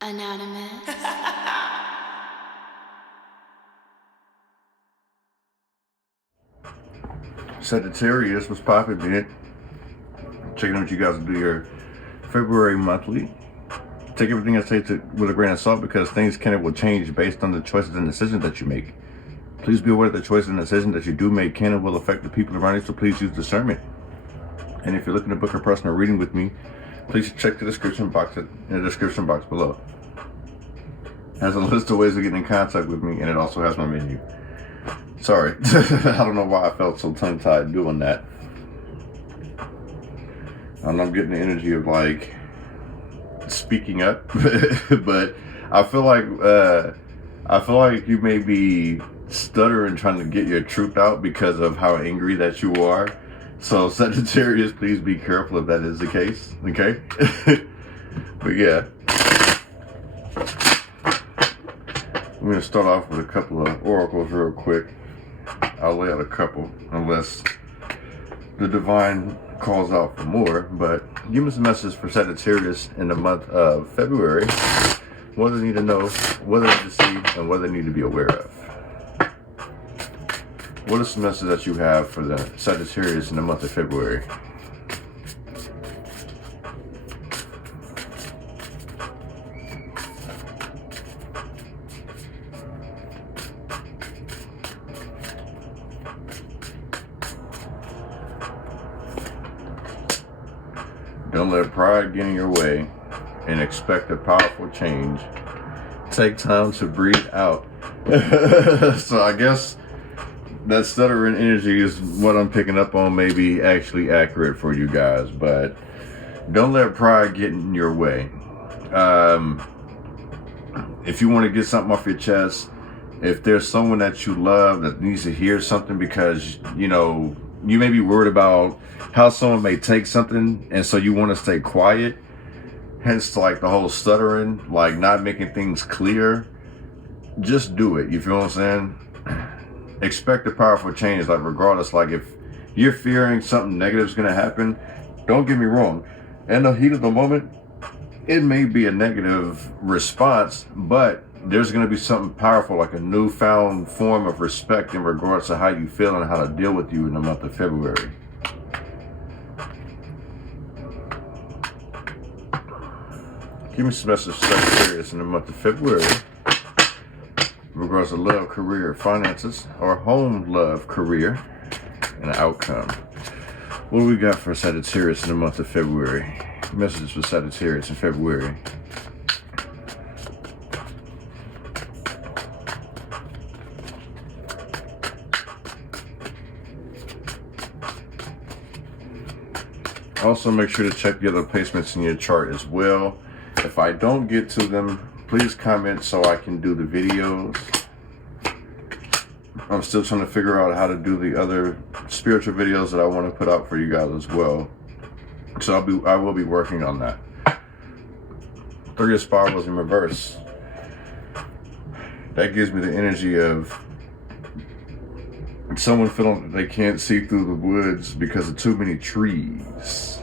Anonymous. Sagittarius, what's poppin', man? Checking out what you guys do your February monthly. Take everything I say with a grain of salt because things can and will change based on the choices and decisions that you make. Please be aware that the choices and decisions that you do make can and will affect the people around you, so please use discernment. And if you're looking to book a personal reading with me, please check the description box below. It has a list of ways of getting in contact with me, and it also has my menu. Sorry, I don't know why I felt so tongue-tied doing that. And I'm getting the energy of like speaking up, but I feel like you may be stuttering trying to get your truth out because of how angry that you are. So Sagittarius, please be careful if that is the case, okay? But yeah, I'm gonna start off with a couple of oracles real quick. I'll lay out a couple unless the divine calls out for more, but give me some message for Sagittarius in the month of February. What they need to know, what they need to see, and what they need to be aware of. What is the message that you have for the Sagittarius in the month of February? Don't let pride get in your way and expect a powerful change. Take time to breathe out. So I guess that stuttering energy is what I'm picking up on, maybe actually accurate for you guys, but don't let pride get in your way. If you want to get something off your chest, if there's someone that you love that needs to hear something because, you know, you may be worried about how someone may take something, and so you want to stay quiet, hence like the whole stuttering, like not making things clear, just do it. You feel what I'm saying? Expect a powerful change, like regardless, like if you're fearing something negative is going to happen, don't get me wrong, in the heat of the moment it may be a negative response, but there's going to be something powerful, like a newfound form of respect in regards to how you feel and how to deal with you in the month of February. Give me some message for Sagittarius in the month of February in regards to love, career, finances, or home, love, career, and outcome. What do we got for Sagittarius in the month of February? Messages for Sagittarius in February. Also, make sure to check the other placements in your chart as well. If I don't get to them, please comment so I can do the videos. I'm still trying to figure out how to do the other spiritual videos that I want to put out for you guys as well. So I will be working on that. 3 of Spirals in reverse. That gives me the energy of someone feeling that they can't see through the woods because of too many trees.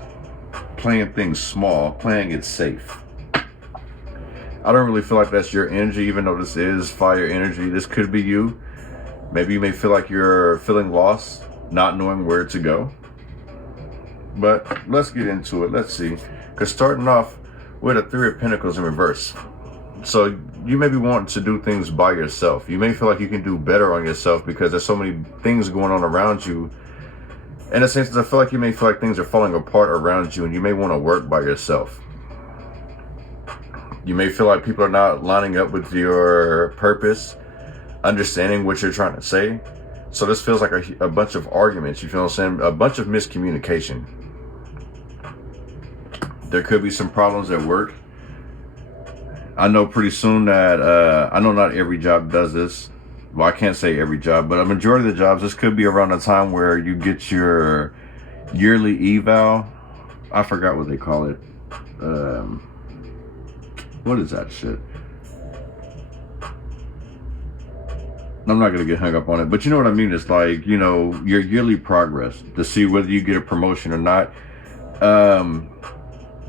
Playing things small, playing it safe. I don't really feel like that's your energy, even though this is fire energy. This could be you. Maybe you may feel like you're feeling lost, not knowing where to go. But let's get into it. Let's see. Because starting off with a 3 of Pentacles in reverse. So you may be wanting to do things by yourself. You may feel like you can do better on yourself because there's so many things going on around you. In a sense, I feel like you may feel like things are falling apart around you and you may want to work by yourself. You may feel like people are not lining up with your purpose, understanding what you're trying to say. So this feels like a bunch of arguments, you feel what I'm saying? A bunch of miscommunication. There could be some problems at work. I know pretty soon that, I know not every job does this. Well, I can't say every job, but a majority of the jobs, this could be around the time where you get your yearly eval. I forgot what they call it. What is that shit? I'm not going to get hung up on it, but you know what I mean? It's like, you know, your yearly progress to see whether you get a promotion or not.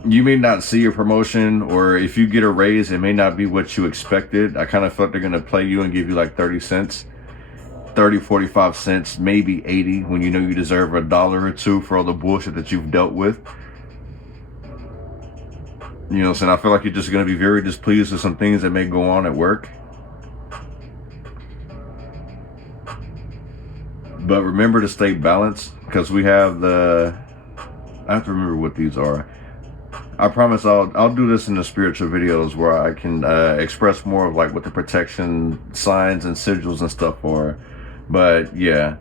you may not see a promotion, or if you get a raise, it may not be what you expected. I kind of feel like they're going to play you and give you like 30 cents, 30, 45 cents, maybe 80, when you know you deserve $1 or $2 for all the bullshit that you've dealt with. You know what I'm saying? I feel like you're just going to be very displeased with some things that may go on at work. But remember to stay balanced, because we have I have to remember what these are. I promise I'll do this in the spiritual videos where I can express more of like what the protection signs and sigils and stuff are. But yeah,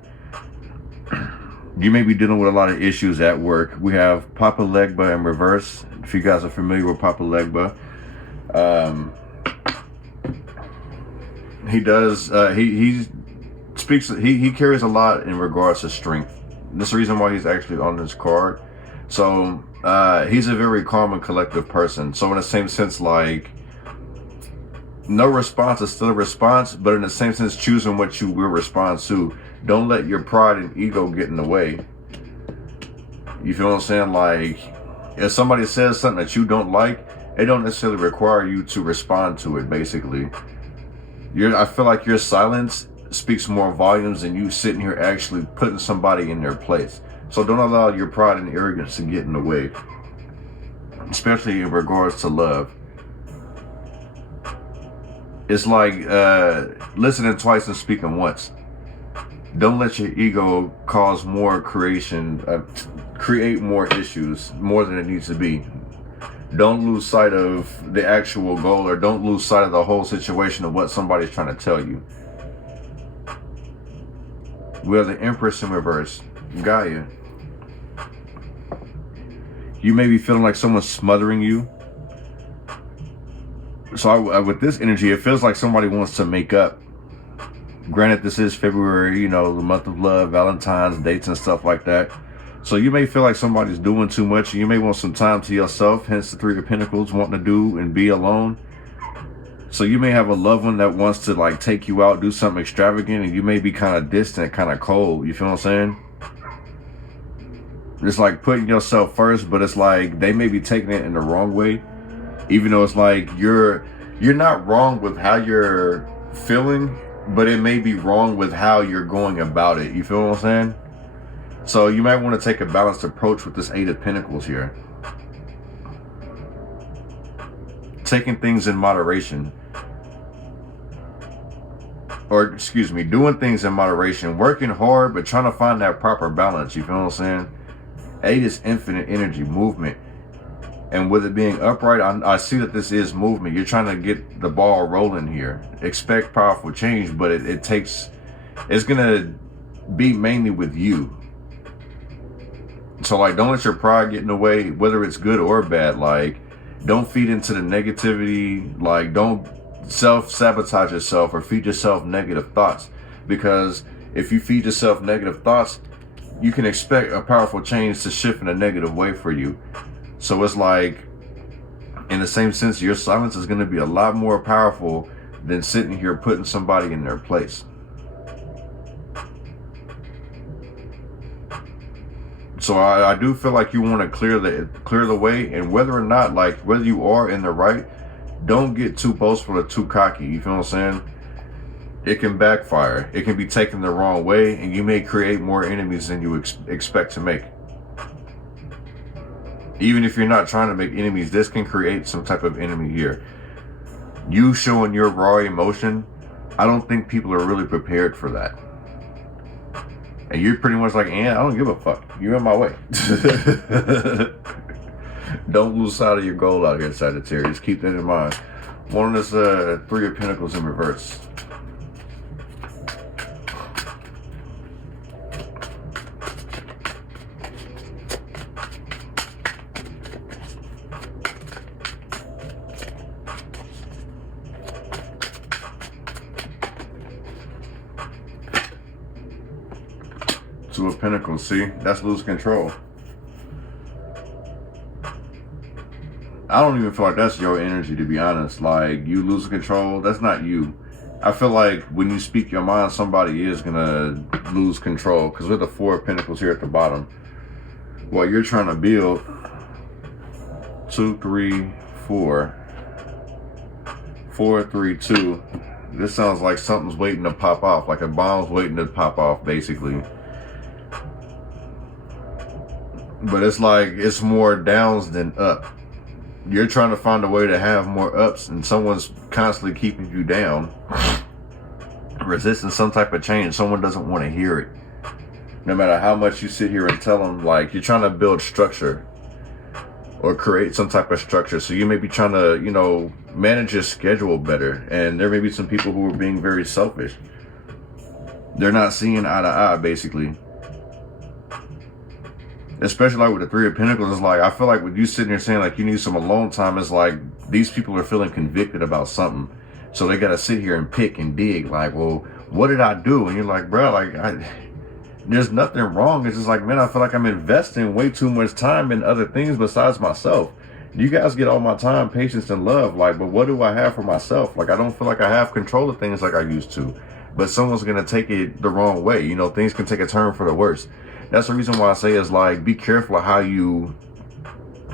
you may be dealing with a lot of issues at work. We have Papa Legba in reverse. If you guys are familiar with Papa Legba, he carries a lot in regards to strength. That's the reason why he's actually on this card. So he's a very calm and collective person. So in the same sense, like, no response is still a response, but in the same sense, choosing what you will respond to. Don't let your pride and ego get in the way. You feel what I'm saying? Like, if somebody says something that you don't like, it don't necessarily require you to respond to it, basically. I feel like your silence speaks more volumes than you sitting here actually putting somebody in their place. So don't allow your pride and arrogance to get in the way, especially in regards to love. It's like listening twice and speaking once. Don't let your ego cause more create more issues, more than it needs to be. Don't lose sight of the actual goal, or don't lose sight of the whole situation of what somebody's trying to tell you. We have the Empress in reverse, Gaia. You may be feeling like someone's smothering you. So with this energy, it feels like somebody wants to make up. Granted, this is February, you know, the month of love, Valentine's, dates and stuff like that. So you may feel like somebody's doing too much. You may want some time to yourself, hence the Three of Pentacles, wanting to do and be alone. So you may have a loved one that wants to like take you out, do something extravagant, and you may be kind of distant, kind of cold. You feel what I'm saying? It's like putting yourself first, but it's like they may be taking it in the wrong way. Even though it's like you're not wrong with how you're feeling, but it may be wrong with how you're going about it. You feel what I'm saying? So you might want to take a balanced approach with this Eight of Pentacles here. Taking things in moderation. Or, excuse me, doing things in moderation. Working hard, but trying to find that proper balance. You feel what I'm saying? Eight is infinite energy, movement. And with it being upright, I see that this is movement. You're trying to get the ball rolling here. Expect powerful change, but it's going to be mainly with you. So, like, don't let your pride get in the way, whether it's good or bad. Like, don't feed into the negativity. Like, don't self-sabotage yourself or feed yourself negative thoughts. Because if you feed yourself negative thoughts, you can expect a powerful change to shift in a negative way for you. So it's like, in the same sense, your silence is going to be a lot more powerful than sitting here putting somebody in their place. So I do feel like you want to clear the way, and whether or not, like, whether you are in the right, don't get too boastful or too cocky. You feel what I'm saying? It can backfire. It can be taken the wrong way, and you may create more enemies than you expect to make. Even if you're not trying to make enemies, this can create some type of enemy here. You showing your raw emotion, I don't think people are really prepared for that. And you're pretty much like, I don't give a fuck. You're in my way. Don't lose sight of your goal out here, Sagittarius. Keep that in mind. One is Three of Pentacles in reverse. Two of Pentacles, see? That's lose control. I don't even feel like that's your energy, to be honest. Like, you losing control, that's not you. I feel like when you speak your mind, somebody is gonna lose control. Because with the Four of Pentacles here at the bottom, while you're trying to build, 2, 3, 4. 4, 3, 2. This sounds like something's waiting to pop off, like a bomb's waiting to pop off, basically. But it's like it's more downs than up. You're trying to find a way to have more ups, and someone's constantly keeping you down, resisting some type of change. Someone doesn't want to hear it. No matter how much you sit here and tell them, like, you're trying to build structure or create some type of structure. So you may be trying to, you know, manage your schedule better. And there may be some people who are being very selfish. They're not seeing eye to eye, basically. Especially like with the Three of Pentacles, it's like, I feel like when you sitting here saying like you need some alone time, it's like these people are feeling convicted about something. So they got to sit here and pick and dig like, well, what did I do? And you're like, bro, like, there's nothing wrong. It's just like, man, I feel like I'm investing way too much time in other things besides myself. You guys get all my time, patience, and love. Like, but what do I have for myself? Like, I don't feel like I have control of things like I used to. But someone's going to take it the wrong way. You know, things can take a turn for the worse. That's the reason why I say is like, be careful of how you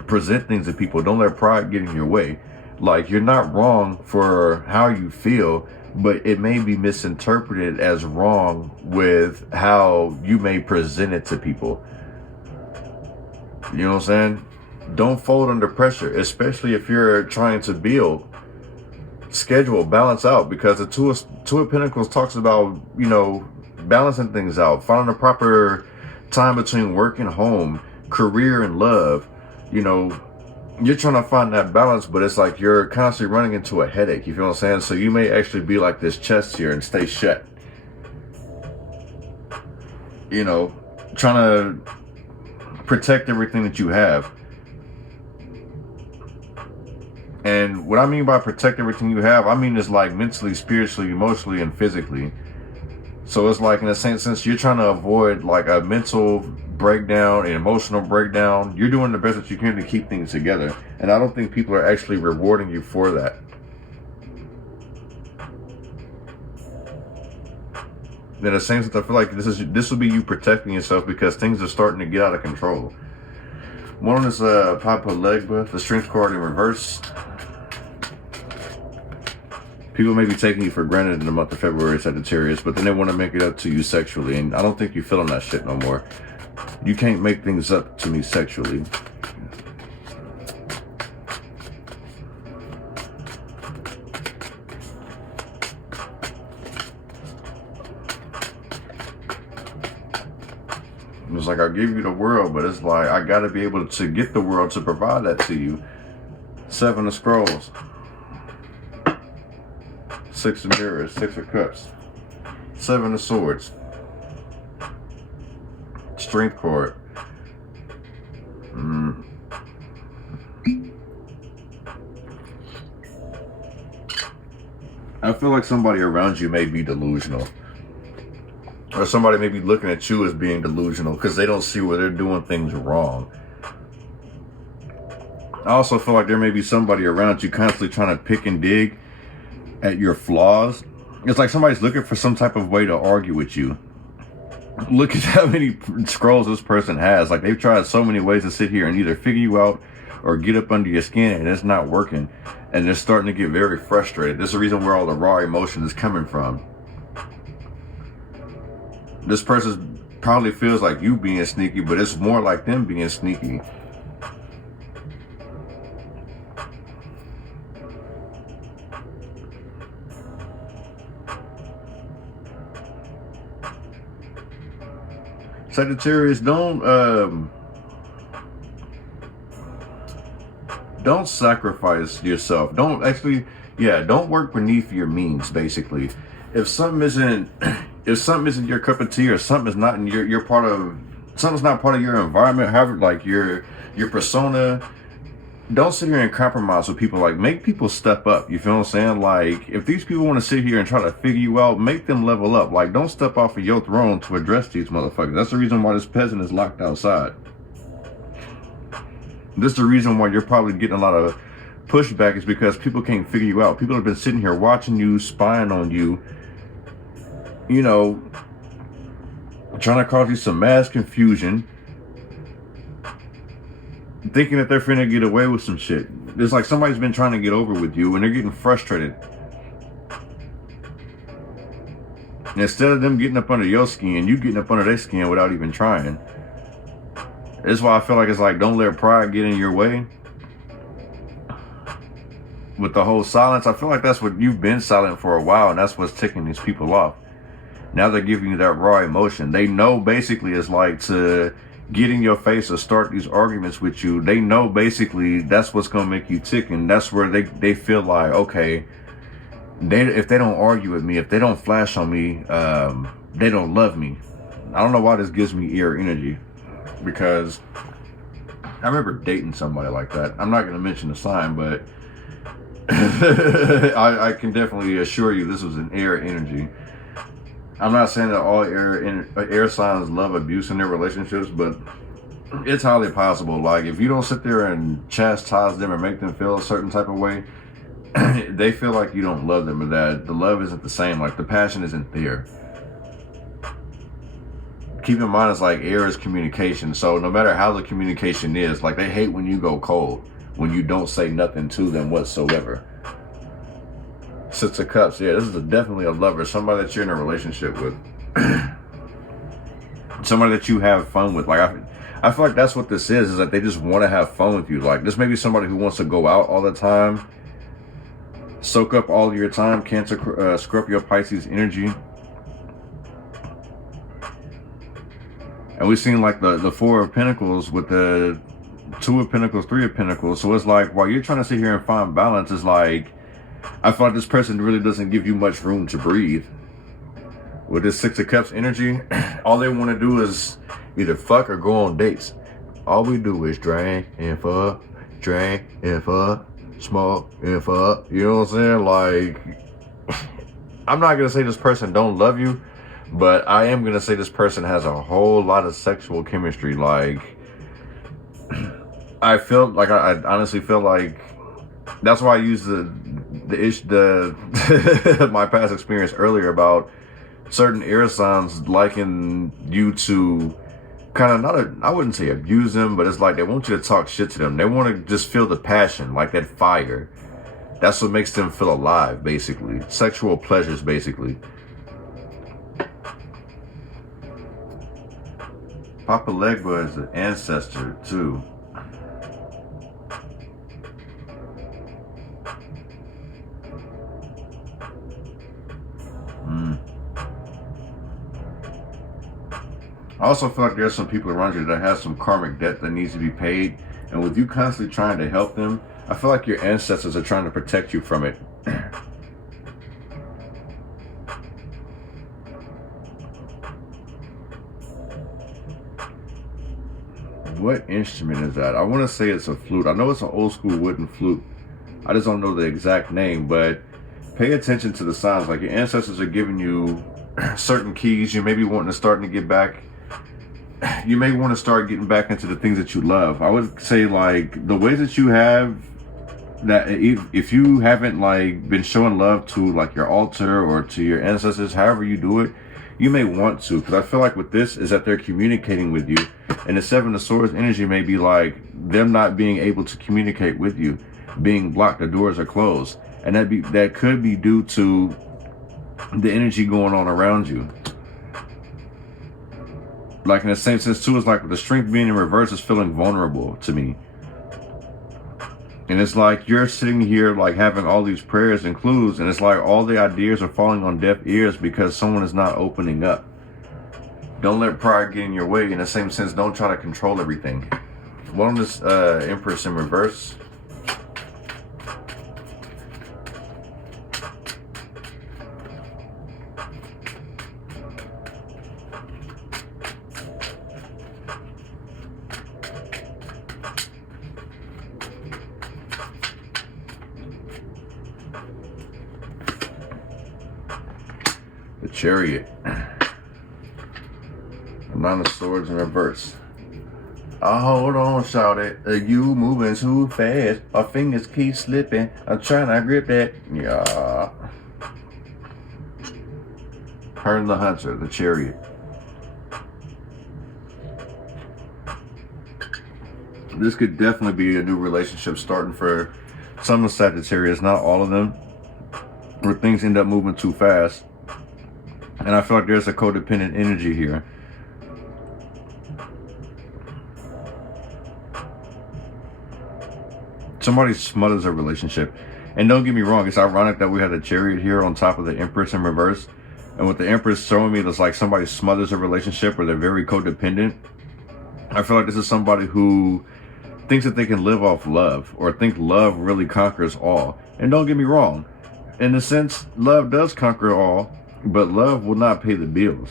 present things to people. Don't let pride get in your way. Like, you're not wrong for how you feel, but it may be misinterpreted as wrong with how you may present it to people. You know what I'm saying? Don't fold under pressure, especially if you're trying to build. Schedule, balance out, because the Two of Pentacles talks about, you know, balancing things out, finding the proper time between work and home, career and love. You know, you're trying to find that balance, but it's like you're constantly running into a headache. You feel what I'm saying? So you may actually be like this chest here and stay shut. You know, trying to protect everything that you have. And what I mean by protect everything you have, I mean it's like mentally, spiritually, emotionally, and physically. So it's like, in the same sense, you're trying to avoid like a mental breakdown, an emotional breakdown. You're doing the best that you can to keep things together. And I don't think people are actually rewarding you for that. In the same sense, I feel like this will be you protecting yourself because things are starting to get out of control. One on this Papa Legba, the Strength card in reverse. People may be taking you for granted in the month of February, Sagittarius, but then they want to make it up to you sexually. And I don't think you're feeling that shit no more. You can't make things up to me sexually. It's like, I'll give you the world, but it's like, I got to be able to get the world to provide that to you. 7 of Scrolls. 6 of Mirrors. 6 of Cups. 7 of Swords. Strength card. I feel like somebody around you may be delusional. Or somebody may be looking at you as being delusional because they don't see where they're doing things wrong. I also feel like there may be somebody around you constantly trying to pick and dig at your flaws. It's like somebody's looking for some type of way to argue with you. Look at how many scrolls this person has. Like, they've tried so many ways to sit here and either figure you out or get up under your skin, and it's not working. And they're starting to get very frustrated. This is the reason where all the raw emotion is coming from. This person probably feels like you being sneaky, but it's more like them being sneaky. Sagittarius, don't sacrifice yourself. Don't work beneath your means, basically. If something isn't your cup of tea, or something's not in something's not part of your environment, however, like your persona, don't sit here and compromise with people. Like, make people step up. You feel what I'm saying? Like, if these people want to sit here and try to figure you out, make them level up. Like, don't step off of your throne to address these motherfuckers. That's the reason why this peasant is locked outside. This is the reason why you're probably getting a lot of pushback, is because people can't figure you out. People have been sitting here watching you, spying on you, you know, trying to cause you some mass confusion. thinking that they're finna get away with some shit. It's like somebody's been trying to get over with you and they're getting frustrated. Instead of them getting up under your skin, you getting up under their skin without even trying. That's why I feel like it's like, don't let pride get in your way. With the whole silence, I feel like that's what you've been silent for a while, and that's what's ticking these people off. Now they're giving you that raw emotion. They know basically it's like to get in your face or start these arguments with you. They know basically that's what's gonna make you tick, and that's where they feel like, okay, if they don't argue with me, if they don't flash on me, they don't love me. I don't know why this gives me ear energy, because I remember dating somebody like that. I'm not gonna mention the sign, but I can definitely assure you this was an air energy. I'm not saying that all air signs love abuse in their relationships, but it's highly possible. Like, if you don't sit there and chastise them or make them feel a certain type of way, they feel like you don't love them, and that the love isn't the same. Like, the passion isn't there. Keep in mind, it's like air is communication. So no matter how the communication is, like, they hate when you go cold, when you don't say nothing to them whatsoever. Six of Cups, yeah, this is definitely a lover, somebody that you're in a relationship with. Somebody that you have fun with. Like, I feel like that's what this is that they just want to have fun with you. Like, this may be somebody who wants to go out all the time, soak up all of your time, Cancer, Scorpio, Pisces energy. And we've seen like the Four of Pentacles with the Two of Pentacles, Three of Pentacles. So it's like, while you're trying to sit here and find balance, it's like, I feel like this person really doesn't give you much room to breathe. With this Six of Cups energy, all they want to do is either fuck or go on dates. All we do is drink and fuck, smoke and fuck. You know what I'm saying? Like, I'm not going to say this person don't love you, but I am going to say this person has a whole lot of sexual chemistry. Like, I honestly feel like that's why I used my past experience earlier about certain air signs liking you to kind of, I wouldn't say abuse them, but it's like they want you to talk shit to them. They want to just feel the passion, like that fire. That's what makes them feel alive, basically. Sexual pleasures, basically. Papa Legba is an ancestor, too. I also feel like there's some people around you that have some karmic debt that needs to be paid. And with you constantly trying to help them, I feel like your ancestors are trying to protect you from it. What instrument is that? I want to say it's a flute. I know it's an old school wooden flute. I just don't know the exact name, but pay attention to the signs. Like, your ancestors are giving you certain keys. You may be wanting to start to get back. You may want to start getting back into the things that you love. I would say, like, the ways that you have that, if you haven't like been showing love to like your altar or to your ancestors, however you do it, you may want to, because I feel like with this is that they're communicating with you, and the Seven of Swords energy may be like them not being able to communicate with you, being blocked, the doors are closed, and that could be due to the energy going on around you. Like, in the same sense too, it's like the strength being in reverse is feeling vulnerable to me. And it's like you're sitting here like having all these prayers and clues, and it's like all the ideas are falling on deaf ears because someone is not opening up. Don't let pride get in your way. In the same sense, don't try to control everything. What on this Empress in reverse? The Chariot. Nine of Swords in reverse. Oh, hold on, shout it. You moving too fast. Our fingers keep slipping. I'm trying to grip that. Yeah. Herm the Hunter, the Chariot. This could definitely be a new relationship starting for some of Sagittarius, not all of them, where things end up moving too fast. And I feel like there's a codependent energy here. Somebody smothers a relationship. And don't get me wrong, it's ironic that we had a Chariot here on top of the Empress in reverse. And with the Empress showing me, it's like somebody smothers a relationship or they're very codependent. I feel like this is somebody who thinks that they can live off love, or think love really conquers all. And don't get me wrong, in a sense, love does conquer all, but love will not pay the bills.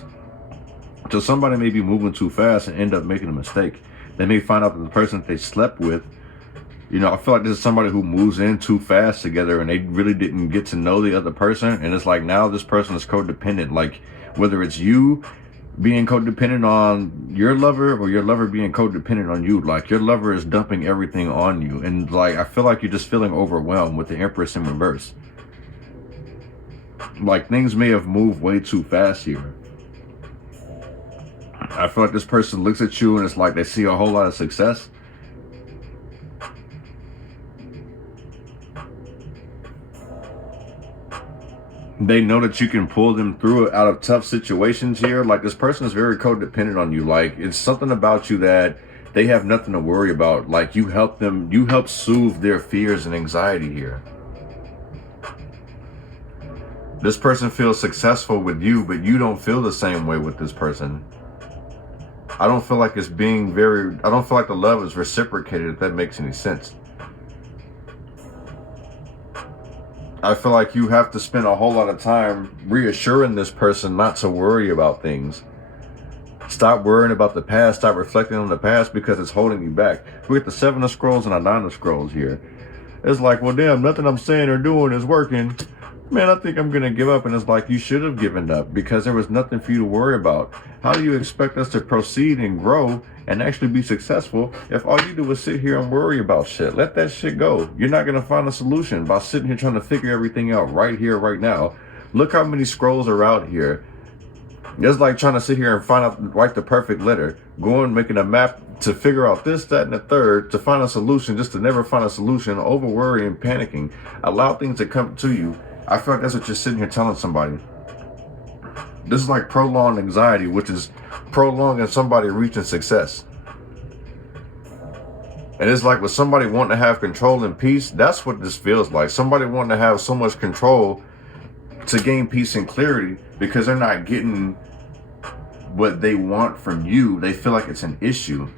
So somebody may be moving too fast and end up making a mistake. They may find out that the person that they slept with, you know, I feel like this is somebody who moves in too fast together and they really didn't get to know the other person. And it's like now this person is codependent. Like whether it's you being codependent on your lover or your lover being codependent on you, like your lover is dumping everything on you. And like, I feel like you're just feeling overwhelmed with the Empress in reverse. Like things may have moved way too fast here. I feel like this person looks at you and it's like they see a whole lot of success. They know that you can pull them through it out of tough situations here. Like this person is very codependent on you. Like it's something about you that they have nothing to worry about. Like you help them, you help soothe their fears and anxiety here. This person feels successful with you, but you don't feel the same way with this person. I don't feel like it's being very, I don't feel like the love is reciprocated, if that makes any sense. I feel like you have to spend a whole lot of time reassuring this person not to worry about things. Stop worrying about the past. Stop reflecting on the past because it's holding you back. We get the 7 of Scrolls and a 9 of Scrolls here. It's like, well, damn, nothing I'm saying or doing is working. Man, I think I'm going to give up. And it's like, you should have given up because there was nothing for you to worry about. How do you expect us to proceed and grow and actually be successful if all you do is sit here and worry about shit? Let that shit go. You're not going to find a solution by sitting here trying to figure everything out right here, right now. Look how many scrolls are out here. It's like trying to sit here and find out, write the perfect letter, going, making a map to figure out this, that, and the third, to find a solution, just to never find a solution, over worrying, panicking. Allow things to come to you. I feel like that's what you're sitting here telling somebody. This is like prolonged anxiety, which is prolonging somebody reaching success. And it's like with somebody wanting to have control and peace, that's what this feels like. Somebody wanting to have so much control to gain peace and clarity because they're not getting what they want from you. They feel like it's an issue.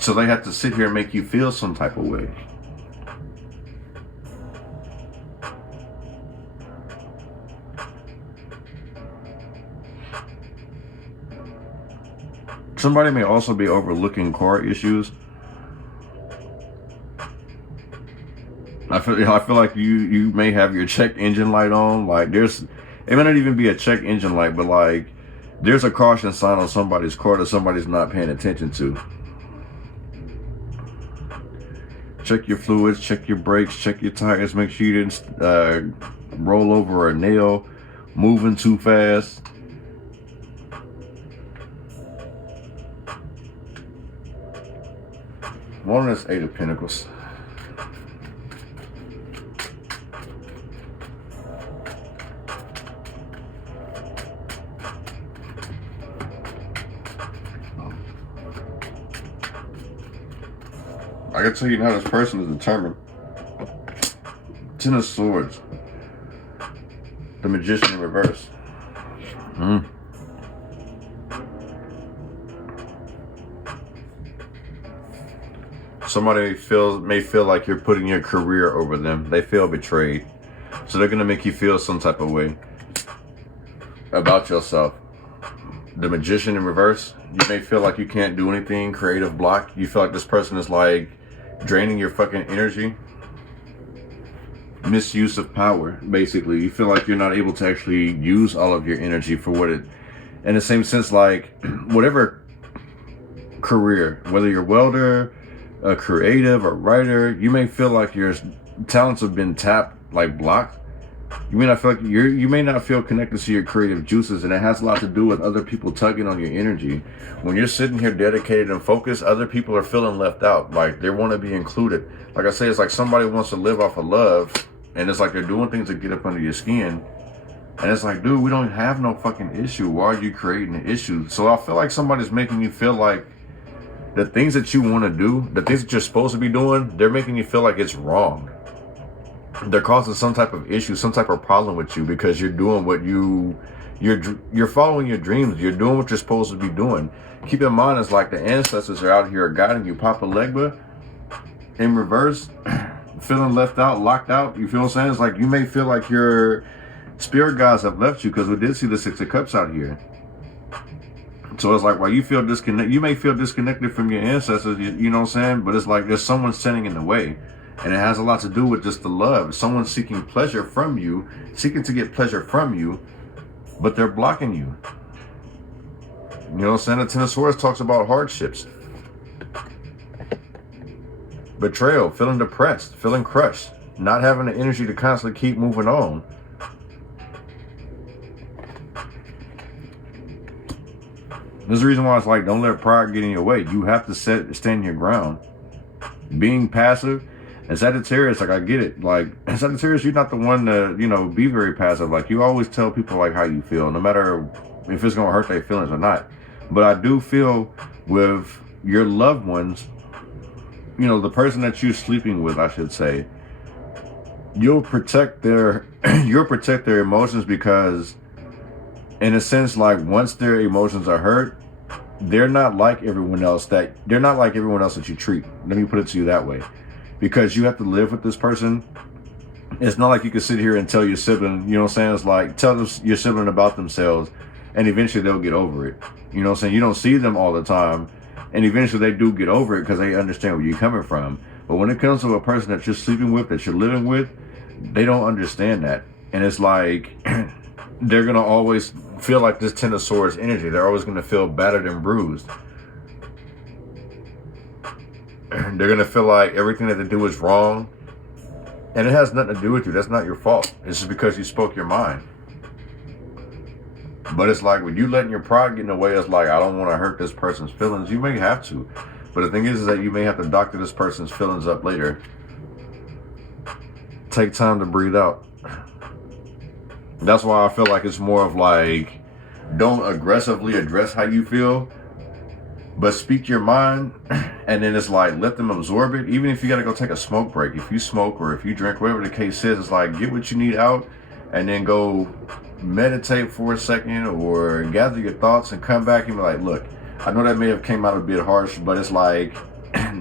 So they have to sit here and make you feel some type of way. Somebody may also be overlooking car issues. I feel like you may have your check engine light on. Like it may not even be a check engine light, but like there's a caution sign on somebody's car that somebody's not paying attention to. Check your fluids, check your brakes, check your tires. Make sure you didn't roll over a nail, moving too fast. One is 8 of Pentacles. I can tell you how this person is determined. 10 of Swords. The Magician in reverse. Somebody may feel like you're putting your career over them. They feel betrayed. So they're going to make you feel some type of way about yourself. The Magician in reverse. You may feel like you can't do anything. Creative block. You feel like this person is like draining your fucking energy. Misuse of power, basically. You feel like you're not able to actually use all of your energy for what it... In the same sense, like whatever career, whether you're a welder, a creative, a writer, you may feel like your talents have been tapped, like blocked, You may not feel like you may not feel connected to your creative juices, and it has a lot to do with other people tugging on your energy. When you're sitting here dedicated and focused, other people are feeling left out. Like they want to be included. Like I say, it's like somebody wants to live off of love, and it's like they're doing things to get up under your skin. And it's like, dude, we don't have no fucking issue. Why are you creating an issue? So I feel like somebody's making you feel like the things that you want to do, the things that you're supposed to be doing, they're making you feel like it's wrong. They're causing some type of issue, some type of problem with you because you're doing what you're following your dreams. You're doing what you're supposed to be doing. Keep in mind, it's like the ancestors are out here guiding you. Papa Legba in reverse, feeling left out, locked out. You feel what I'm saying? It's like you may feel like your spirit guides have left you, because we did see the Six of Cups out here. So it's like, while you feel disconnected, you may feel disconnected from your ancestors, you know what I'm saying? But it's like there's someone standing in the way. And it has a lot to do with just the love. Someone seeking pleasure from you, seeking to get pleasure from you, but they're blocking you. You know what I'm saying? The Ten of Swords talks about hardships. Betrayal, feeling depressed, feeling crushed, not having the energy to constantly keep moving on. There's a reason why it's like, don't let pride get in your way. You have to stand your ground. Being passive. And Sagittarius, like, I get it. Like, Sagittarius, you're not the one to, you know, be very passive. Like, you always tell people, like, how you feel, no matter if it's going to hurt their feelings or not. But I do feel with your loved ones, you know, the person that you're sleeping with, I should say, you'll protect their emotions, because in a sense, like, once their emotions are hurt, they're not like everyone else that you treat. Let me put it to you that way. Because you have to live with this person. It's not like you can sit here and tell your sibling, you know what I'm saying? It's like, tell your sibling about themselves, and eventually they'll get over it. You know what I'm saying? You don't see them all the time, and eventually they do get over it because they understand where you're coming from. But when it comes to a person that you're sleeping with, that you're living with, they don't understand that. And it's like, they're going to always feel like this Ten of Swords energy. They're always going to feel battered and bruised. They're going to feel like everything that they do is wrong. And it has nothing to do with you. That's not your fault. It's just because you spoke your mind. But it's like, when you letting your pride get in the way, it's like, I don't want to hurt this person's feelings. You may have to. But the thing is that you may have to doctor this person's feelings up later. Take time to breathe out. That's why I feel like it's more of like, don't aggressively address how you feel, but speak your mind. And then it's like, let them absorb it. Even if you got to go take a smoke break, if you smoke or if you drink, whatever the case is, it's like, get what you need out and then go meditate for a second or gather your thoughts and come back and be like, look, I know that may have came out a bit harsh, but it's like,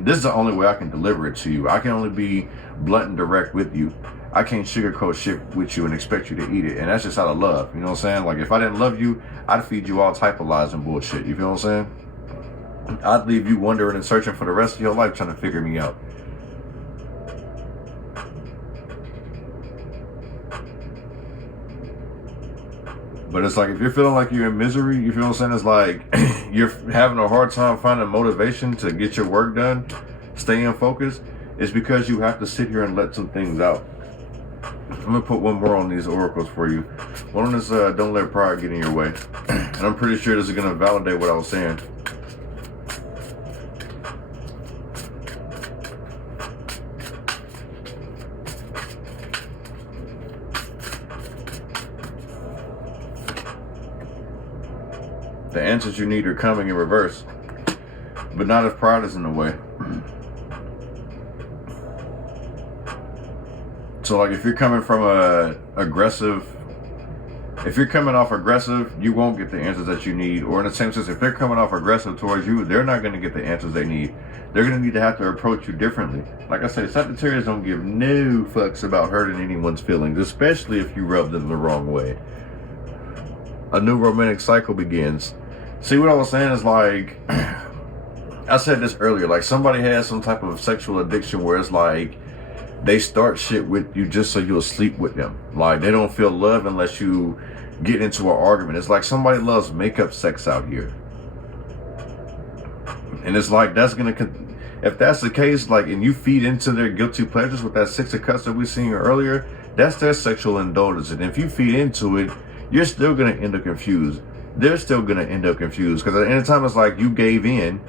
this is the only way I can deliver it to you. I can only be blunt and direct with you. I can't sugarcoat shit with you and expect you to eat it. And that's just out of love. You know what I'm saying? Like, if I didn't love you, I'd feed you all type of lies and bullshit. You feel what I'm saying? I'd leave you wondering and searching for the rest of your life trying to figure me out. But it's like, if you're feeling like you're in misery, you feel what I'm saying? It's like you're having a hard time finding motivation to get your work done, staying focused. It's because you have to sit here and let some things out. I'm going to put one more on these oracles for you. One is don't let pride get in your way. And I'm pretty sure this is going to validate what I was saying. The answers you need are coming in reverse, but not if pride is in the way. So like, if you're coming from if you're coming off aggressive, you won't get the answers that you need. Or in the same sense, if they're coming off aggressive towards you, they're not going to get the answers they need. They're going to need to have to approach you differently. Like I said, Sagittarius don't give no fucks about hurting anyone's feelings, especially if you rub them the wrong way. A new romantic cycle begins. See, what I was saying is like, I said this earlier, like somebody has some type of sexual addiction where it's like, they start shit with you just so you'll sleep with them. Like, they don't feel love unless you get into an argument. It's like somebody loves makeup sex out here. And it's like, that's going to, if that's the case, like, and you feed into their guilty pleasures with that Six of Cups that we seen earlier, That's their sexual indulgence. And if you feed into it, you're still going to end up confused. They're still going to end up confused. Because at the end of the time, it's like you gave in.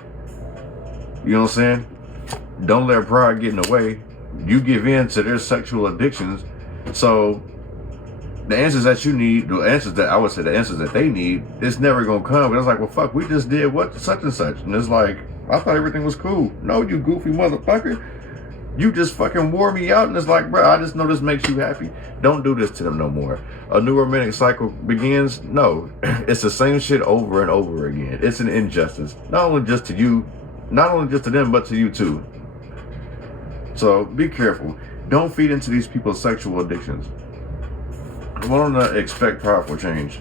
You know what I'm saying? Don't let pride get in the way. You give in to their sexual addictions. So the answers that you need, the answers that I would say the answers that they need, it's never going to come. But it's like, well, fuck, we just did what? Such and such. And it's like, I thought everything was cool. No, you goofy motherfucker. You just fucking wore me out. And it's like, bro, I just know this makes you happy. Don't do this to them no more. A new romantic cycle begins. No, it's the same shit over and over again. It's an injustice. Not only just to you, not only just to them, but to you too. So be careful. Don't feed into these people's sexual addictions. Want to expect powerful change.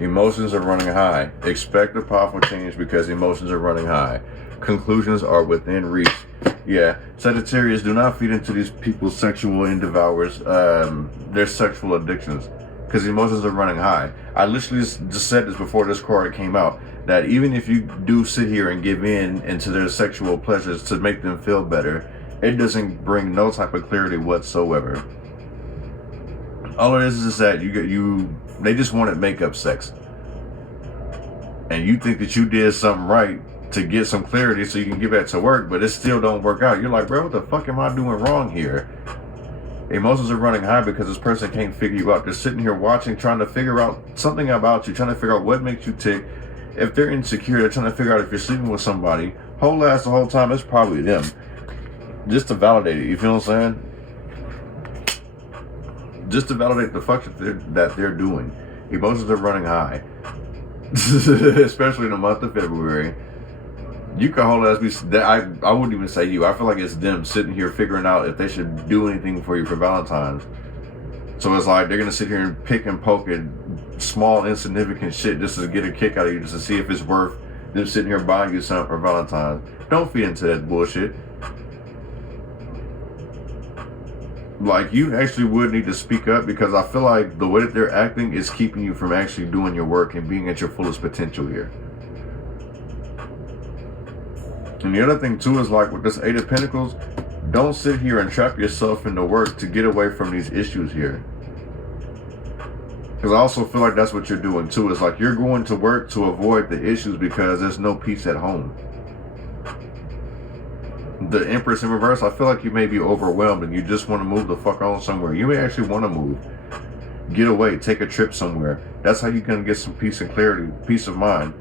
Emotions are running high. Expect a powerful change because emotions are running high. Conclusions are within reach. Yeah, Sagittarius, do not feed into these people's sexual endeavors, their sexual addictions, because emotions are running high. I literally just said this before this card came out, that even if you do sit here and give in into their sexual pleasures to make them feel better, it doesn't bring no type of clarity whatsoever. All it is that they just wanted makeup sex, and you think that you did something right to get some clarity so you can get back to work, but it still don't work out. You're like, bro, what the fuck am I doing wrong here? Emotions are running high because this person can't figure you out. They're sitting here watching, trying to figure out something about you, trying to figure out what makes you tick. If they're insecure, they're trying to figure out if you're sleeping with somebody. Whole ass the whole time, it's probably them. Just to validate it, you feel what I'm saying? Just to validate the fuck that they're doing. Emotions are running high. Especially in the month of February. You can hold us. I wouldn't even say you. I feel like it's them sitting here figuring out if they should do anything for you for Valentine's. So it's like they're gonna sit here and pick and poke at small, insignificant shit just to get a kick out of you, just to see if it's worth them sitting here buying you something for Valentine's. Don't feed into that bullshit. Like, you actually would need to speak up, because I feel like the way that they're acting is keeping you from actually doing your work and being at your fullest potential here. And the other thing too is, like with this Eight of Pentacles, don't sit here and trap yourself into work to get away from these issues here. Because I also feel like that's what you're doing too. It's like you're going to work to avoid the issues because there's no peace at home. The Empress in reverse, I feel like you may be overwhelmed and you just want to move the fuck on somewhere. You may actually want to move. Get away, take a trip somewhere. That's how you can get some peace and clarity, peace of mind.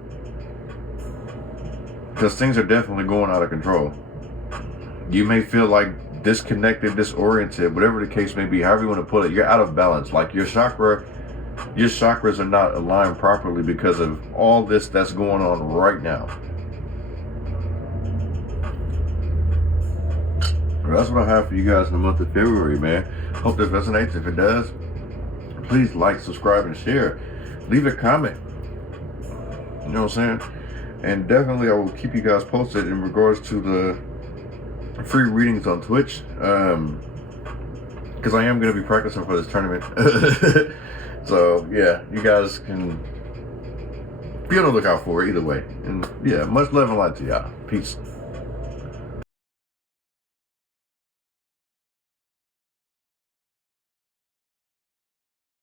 Because things are definitely going out of control. You may feel like disconnected, disoriented, whatever the case may be, however you want to put it. You're out of balance. Like your chakras are not aligned properly because of all this that's going on right now. Well, that's what I have for you guys in the month of February, man. Hope this resonates. If it does, please like, subscribe, and share. Leave a comment. You know what I'm saying? And definitely I will keep you guys posted in regards to the free readings on Twitch. Because I am going to be practicing for this tournament. So, yeah, you guys can be on the lookout for it either way. And, yeah, much love and light to y'all. Peace.